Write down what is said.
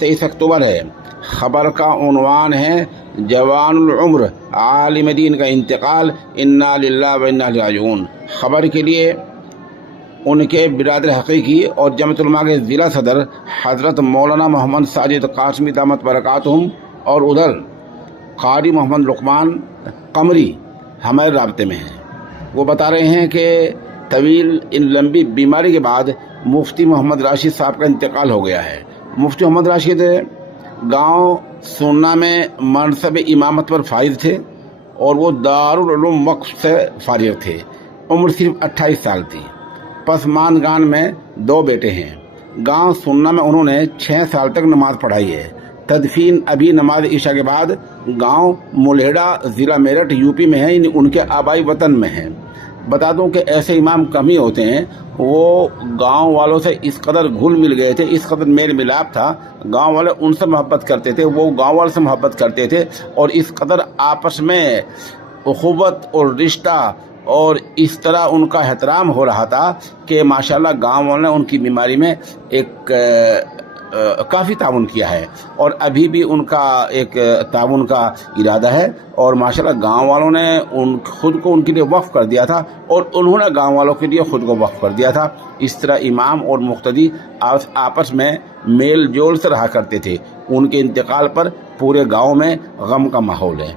23 अक्टूबर है। खबर का उन्वान है जवानुल उम्र आलिम दीन का इंतकाल, इन्ना लिल्लाहि व इन्ना इलैहि राजिऊन। खबर के लिए उनके बिरादर हकीकी और जमअत उलमा के ज़िला सदर हज़रत मौलाना मोहम्मद साजिद कासमी दामत बरकातुहुम और उधर कारी मोहम्मद लुकमान कमरी हमारे राब्ते में हैं। वो बता रहे हैं कि तवील इन लंबी बीमारी के बाद मुफ्ती मोहम्मद राशिद साहब का इंतकाल हो गया है। मुफ्ती मोहम्मद राशिद गांव सुन्ना में मनसब इमामत पर फाइज थे और वो दारुल उलूम वक्फ से फारिग थे। उम्र सिर्फ 28 साल थी। पसमानगान में 2 बेटे हैं। गांव सुन्ना में उन्होंने 6 साल तक नमाज पढ़ाई है। तदफीन अभी नमाज इशा के बाद गांव मुल्हेड़ा ज़िला मेरठ यूपी में है, उनके आबाई वतन में है। बता दूं कि ऐसे इमाम कम ही होते हैं। वो गांव वालों से इस कदर घुल मिल गए थे, इस कदर मेल मिलाप था, गांव वाले उनसे मोहब्बत करते थे, वो गांव वाले से मोहब्बत करते थे और इस कदर आपस में उखुवत और रिश्ता और इस तरह उनका एहतराम हो रहा था कि माशाल्लाह गांव वालों ने उनकी बीमारी में एक काफ़ी ताउन किया है और अभी भी उनका एक ताउन का इरादा है और माशाल्लाह गांव वालों ने खुद को उनके लिए वक्फ कर दिया था और उन्होंने गांव वालों के लिए खुद को वक्फ कर दिया था। इस तरह इमाम और मुक्तदी आपस में मेल जोल से रहा करते थे। उनके इंतकाल पर पूरे गांव में गम का माहौल है।